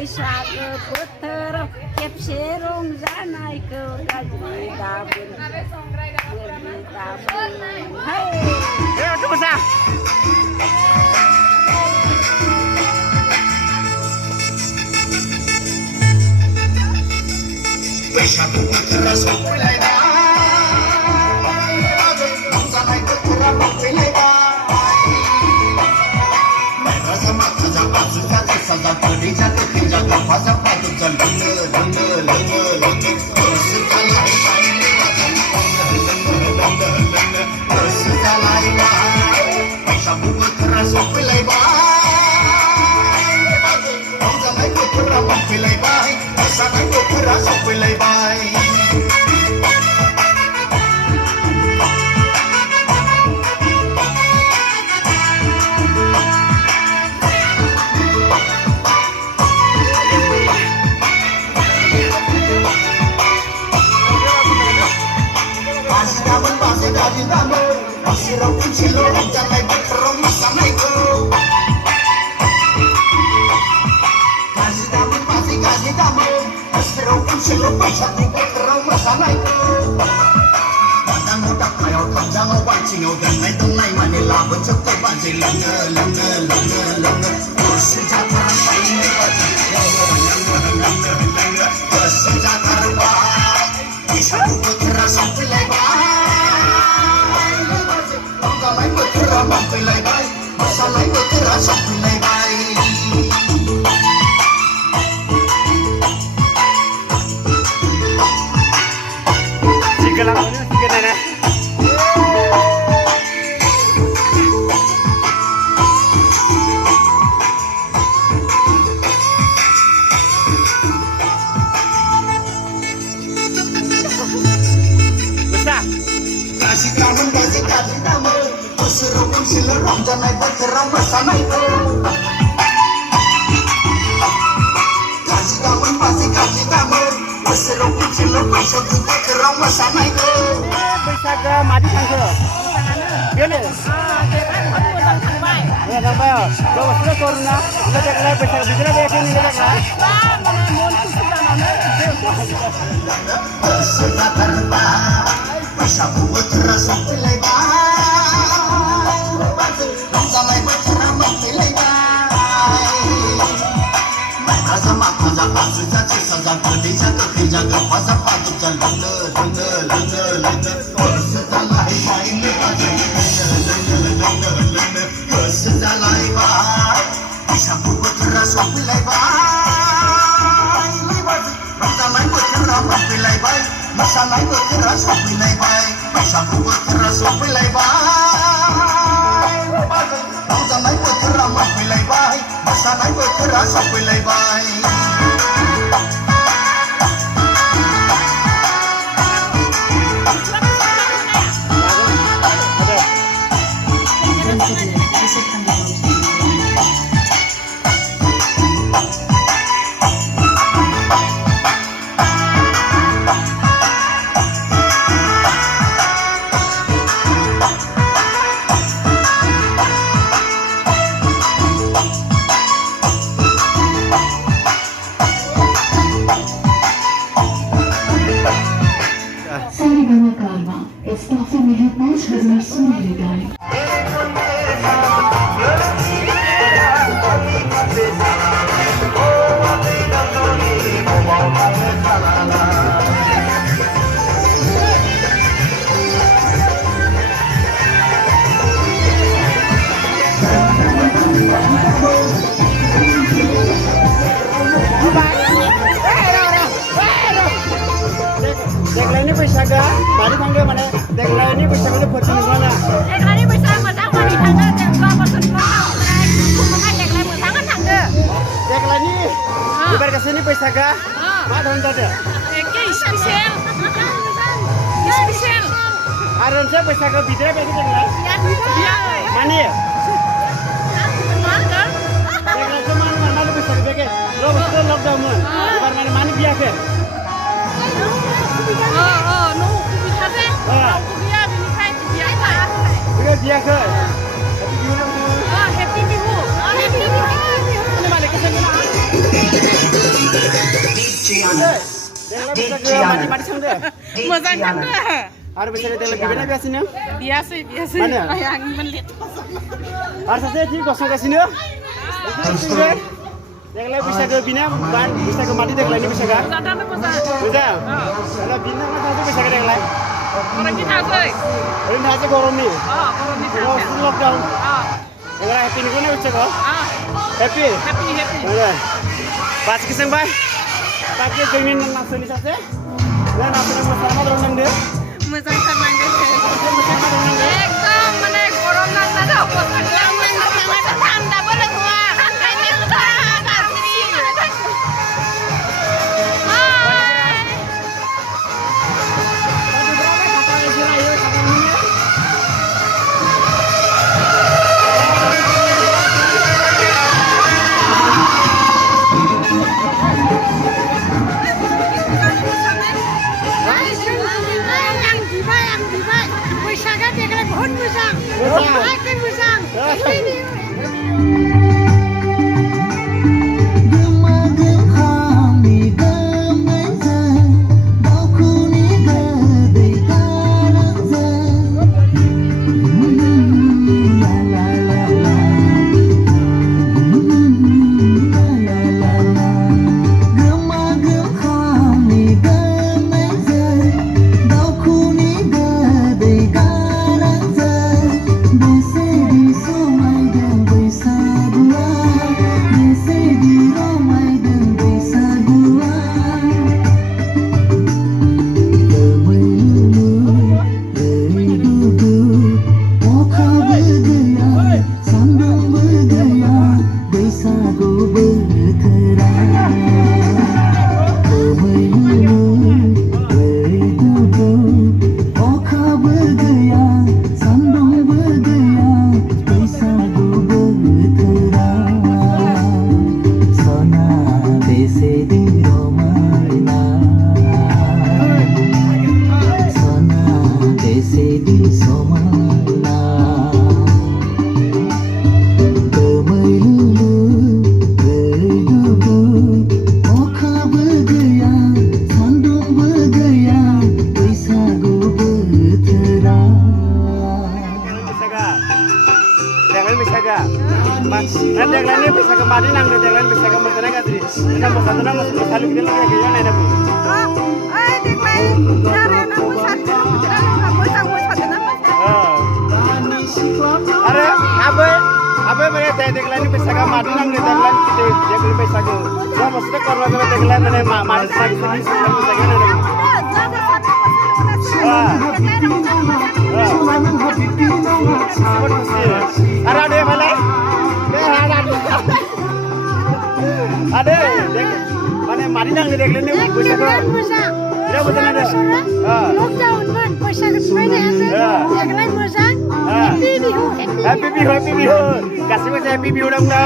बैसागो बोथोराव खेबसे रंजानायखौ गाज्रि दाबुन बैसागु बोथोरा सफैलायबाय रंजानाय बोथोरा मोनफैलायबाय माइब्रा जा माथा जा आजु जा जोसा जा गोदै जा गोखै जा गोफा जा फादुब जा लोङो लोङो लोङो लोङो गोसो जालायबाय गोसो जालायबाय बैसागु बोथोरा सफैलायबाय रंजानाय बोथोरा मोनफैलायबाय मोसानाय बोथोरा सफैलायबाय गामोन बाजे गारि दामो बोसोराव खनसेल' रंजानाय बोथोराव मोसानायखौ गारि दामोन बाजे गारि दामो बोसोराव खनसेल' बैसागु बोथोराव मोसानायखौ बादाम दाखायाव थाबजाङाव बाल्थिङाव दोननाय दंनाय माने लाबोजोबबाय बाजै लोङो लोङो लोङो लोङो गोसो जाथारबाय गोसो जाथारबाय बैसागु बोथोरा सफैलायबाय रंजानाय बोथोरा मोनफैलायबाय मोसानाय बोथोरा सफैलायबाय गामोन बाजे गारि दामो बोसोराव खनसेल' रंजानाय बोथोराव मोसानायखौ गारि दामोन बाजे गारि दामो बोसोराव खनसेल' बैसागु बोथोराव मोसानायखौ बैसागो मादि थांखो बेनो थांबाय गावसोर करना देग्लाय बैसागो बिदिनो बेखौ देग्लाय गोसो जाथारबाय बैसागु बोथोरा सफैलायबाय रंजानाय बोथोरा मोनफैलायबाय माइब्रा जा माथा जा आजु जा जोसा जा गोदै जा गोखै जा गोफा जा फादुब जा लोङो लोङो लोङो लोङो गोसो जालायबाय गोसो जालायबाय बैसागु बोथोरा सफैलायबाय रंजानाय बोथोरा मोनफैलायबाय मोसानाय बोथोरा सफैलायबाय बैसागु बोथोरा सफैलायबाय रंजानाय बोथोरा मोनफैलायबाय मोसानाय बोथोरा सफैलायबाय Esnafı milletler kazanırsın ilegal. देग्लाय ini बैसागो मादि थांखो माने देग्लाय ini बैसागोनि फोरबो नङाना देग्लायनि बैसागो मोजां मादि थाङो जों बोसोरफ्राव देग्लाय मोजाङानो थाङो देग्लायनि एबार गासैनि बैसागो मा धरन जादों एखे स्पेशल आरो मोनसे बैसागो बिदिरा बेखौ देग्लाय माने देग्लायसो माने बैसागो बेखे लकडाउनमोन एबार माने मानि बियाखै biasa. Happy Bihu. Happy Bihu. देग्लाय बैसागो मादि थांदो मोजां थांदो आरो बैसागो देग्लाय बिबायना बियासिनो बियासै मानो? आंनिमोन लेट आरो सासे थि गसंगासिनो देग्लाय बैसागो बिना बैसागो मादि देग्लायनि बैसागा मोजाङानो मोजां मोजां दाना बिना मा थांदो बैसागो देग्लाय गरमनि थासै ओरैनो थासै गरमनि गरमनि थासै लकडाउन देग्लाय हेपि नंगौना बैसागो हेपि मोजां बासिखि सोंबाय बाखि जोंनि नासोनि सासे बे नासोनि मोसानाय मा नांदो मोजां थारनांदो एकदम माने गरम नांना अबस्था गैया थान्दाबो लोङा ओंखायनो गाज्रि बैसागा देग्लाय बहुत मोजां देग्लायनि बैसागो मादि नांदो देग्लायनि बैसागो मोजां गाज्रि नोंना मोसादोना मोसालु गिदिर लगे गैया नायना बुं देग्लाय जारेना मोसादोना मोजां मोसादोना आरो आबै माने देग्लायनि बैसागो मादि नांदो देग्लायनि बैसागो जो मसते करना जाबाय देग्लाय माने मादि बैसागो नायना आरो दे भाई ada mana mari nang deglene बैसागो बिराद मोजां नांदो लकडाउन मोन बैसागो फैनाय देग्लाय मोजां हेपि बिहु गासिबो हेपि बिहु दं ना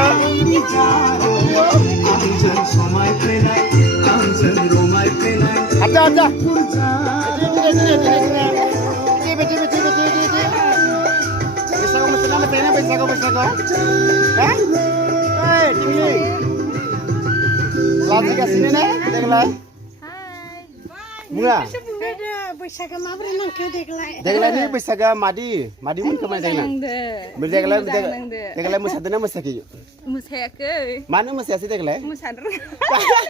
आजा बैसागो hah tinggi lagi kasih nih deglay bunga बैसागो माब्रै नांखो देग्लायनि बैसागो मादिमोन खोमा देग्लाय मोसादोना मोसायाखै मोसायाखै मानो मोसायासै देग्लाय मोसादों